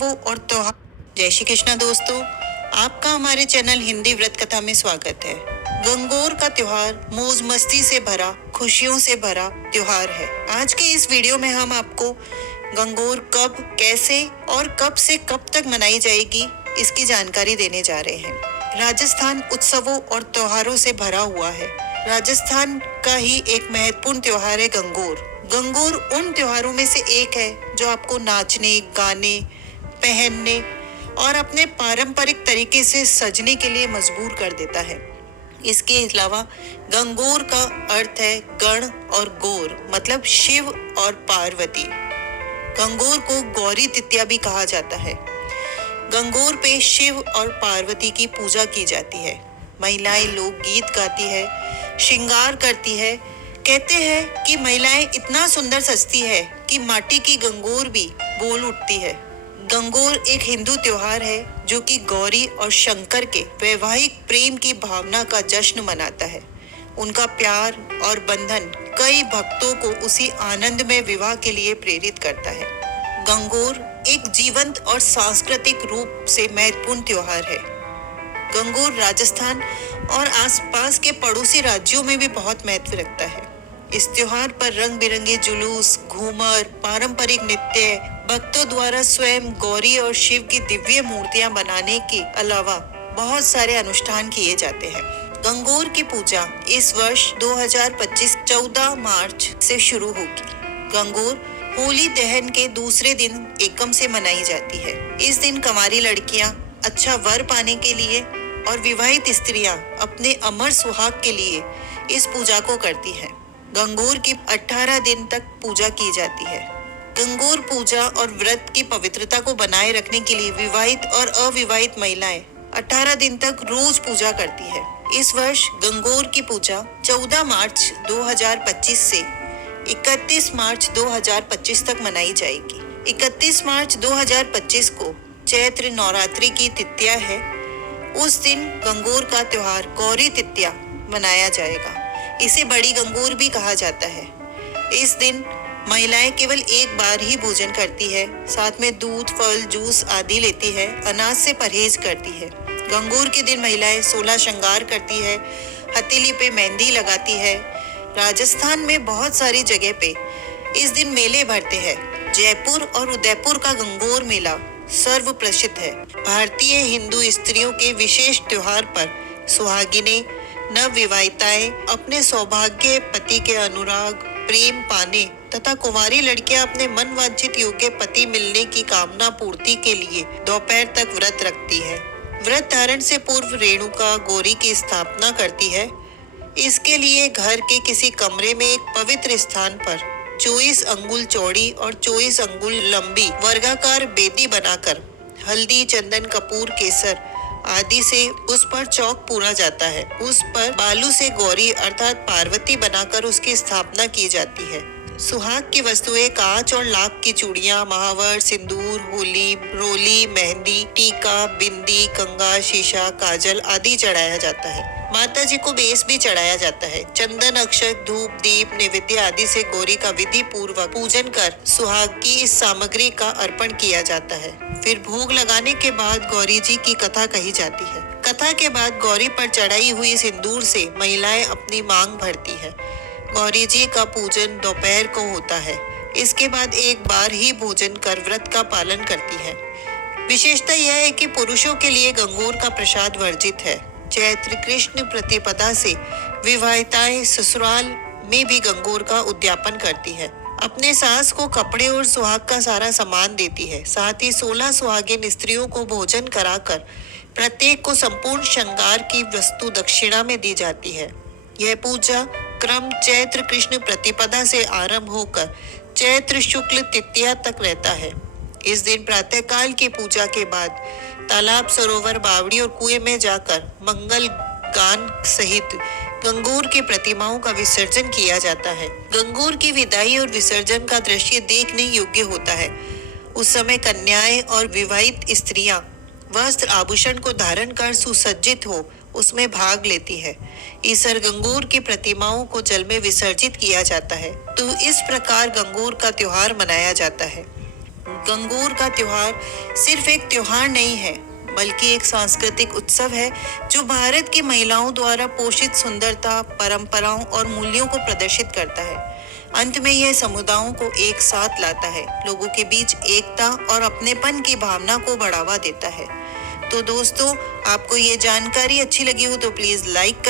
उत्सवों और त्योहार। जय श्री कृष्णा दोस्तों, आपका हमारे चैनल हिंदी व्रत कथा में स्वागत है। गंगोर का त्योहार मौज मस्ती से भरा, खुशियों से भरा त्योहार है। आज के इस वीडियो में हम आपको गंगोर कब, कैसे और कब से कब तक मनाई जाएगी इसकी जानकारी देने जा रहे हैं। राजस्थान उत्सवों और त्योहारों से भरा हुआ है। राजस्थान का ही एक महत्वपूर्ण त्योहार है गंगोर। गंगोर उन त्योहारों में से एक है जो आपको नाचने, गाने, पहनने और अपने पारंपरिक तरीके से सजने के लिए मजबूर कर देता है। इसके अलावा गंगोर का अर्थ है गण और गोर, मतलब शिव और पार्वती। गंगोर को गौरी तिथ्या भी कहा जाता है। गंगोर पे शिव और पार्वती की पूजा की जाती है। महिलाएं लोकगीत गाती है, श्रृंगार करती है। कहते हैं कि महिलाएं इतना सुंदर सजती है कि माटी की गंगोर भी बोल उठती है। गंगोर एक हिंदू त्योहार है जो कि गौरी और शंकर के वैवाहिक प्रेम की भावना का जश्न मनाता है। उनका प्यार और बंधन कई भक्तों को उसी आनंद में विवाह के लिए प्रेरित करता है। गंगोर एक जीवंत और सांस्कृतिक रूप से महत्वपूर्ण त्योहार है। गंगोर राजस्थान और आसपास के पड़ोसी राज्यों में भी बहुत महत्व रखता है। इस त्योहार पर रंग बिरंगे जुलूस, घूमर, पारंपरिक नृत्य, भक्तों द्वारा स्वयं गौरी और शिव की दिव्य मूर्तियां बनाने के अलावा बहुत सारे अनुष्ठान किए जाते हैं। गंगोर की पूजा इस वर्ष 2025 14 मार्च से शुरू होगी। गंगोर होली दहन के दूसरे दिन एकम से मनाई जाती है। इस दिन कंवारी लड़कियां अच्छा वर पाने के लिए और विवाहित स्त्रियां अपने अमर सुहाग के लिए इस पूजा को करती हैं। गंगोर की 18 दिन तक पूजा की जाती है। गंगोर पूजा और व्रत की पवित्रता को बनाए रखने के लिए विवाहित और अविवाहित महिलाएं 18 दिन तक रोज पूजा करती है। इस वर्ष गंगोर की पूजा 14 मार्च 2025 से 31 मार्च 2025 तक मनाई जाएगी। 31 मार्च 2025 को चैत्र नवरात्रि की तिथ्या है। उस दिन गंगोर का त्योहार गौरी तिथ्या मनाया जाएगा। इसे बड़ी गंगोर भी कहा जाता है। इस दिन महिलाएं केवल एक बार ही भोजन करती है, साथ में दूध, फल, जूस आदि लेती है, अनाज से परहेज करती है। गंगोर के दिन महिलाएं 16 श्रृंगार करती है, हथेली पे मेहंदी लगाती है। राजस्थान में बहुत सारी जगह पे इस दिन मेले भरते हैं। जयपुर और उदयपुर का गंगोर मेला सर्व प्रसिद्ध है। भारतीय हिंदू स्त्रियों के विशेष त्योहार पर सुहागिनें, नवविवाहिताएं अपने सौभाग्य पति के अनुराग, प्रेम पाने तथा कुंवारी लड़कियां अपने मन वांछित योग्य पति मिलने की कामना पूर्ति के लिए दोपहर तक व्रत रखती है। व्रत धारण से पूर्व रेणुका गौरी की स्थापना करती है। इसके लिए घर के किसी कमरे में एक पवित्र स्थान पर 24 अंगुल चौड़ी और 24 अंगुल लंबी वर्गाकार बेदी बनाकर हल्दी, चंदन, कपूर, केसर आदि से उस पर चौक पूरा जाता है। उस पर बालू से गौरी अर्थात पार्वती बनाकर उसकी स्थापना की जाती है। सुहाग की वस्तुएं कांच और लाख की चूड़ियां, महावर, सिंदूर, होली, रोली, मेहंदी, टीका, बिंदी, कंगा, शीशा, काजल आदि चढ़ाया जाता है। माता जी को बेस भी चढ़ाया जाता है। चंदन, अक्षत, धूप, दीप, नैवेद्य आदि से गौरी का विधि पूर्वक पूजन कर सुहाग की इस सामग्री का अर्पण किया जाता है। फिर भोग लगाने के बाद गौरी जी की कथा कही जाती है। कथा के बाद गौरी पर चढ़ाई हुई सिंदूर से महिलाएं अपनी मांग भरती है। गौरी जी का पूजन दोपहर को होता है। इसके बाद एक बार ही भोजन कर व्रत का पालन करती है। विशेषता यह है कि पुरुषों के लिए गंगोर का प्रसाद वर्जित है। चैत्र कृष्ण प्रतिपदा से विवाहिताएं ससुराल में भी गंगोर का उद्यापन करती है। अपने सास को कपड़े और सुहाग का सारा सामान देती है। साथ ही 16 सुहागिन स्त्रियों को भोजन कराकर प्रत्येक को संपूर्ण श्रृंगार की वस्तु दक्षिणा में दी जाती है। यह पूजा क्रम चैत्र कृष्ण प्रतिपदा से आरंभ होकर चैत्र शुक्ल तृतीया तक रहता है। इस दिन प्रातःकाल की पूजा के बाद तालाब, सरोवर, बावड़ी और कुएं में जाकर मंगल गान सहित गंगोर की प्रतिमाओं का विसर्जन किया जाता है। गंगोर की विदाई और विसर्जन का दृश्य देखने योग्य होता है। उस समय कन्याएं और विवाहित स्त्रियां वस्त्र आभूषण को धारण कर सुसज्जित हो उसमें भाग लेती है। ईसर गंगोर की प्रतिमाओं को जल में विसर्जित किया जाता है। तो इस प्रकार गंगोर का त्योहार मनाया जाता है। गंगोर का त्योहार सिर्फ एक त्योहार नहीं है, बल्कि एक सांस्कृतिक उत्सव है जो भारत की महिलाओं द्वारा पोषित सुंदरता, परंपराओं और मूल्यों को प्रदर्शित करता है। अंत में यह समुदायों को एक साथ लाता है, लोगों के बीच एकता और अपनेपन की भावना को बढ़ावा देता है। तो दोस्तों, आपको ये जानकारी अच्छी लगी हो तो प्लीज लाइक कर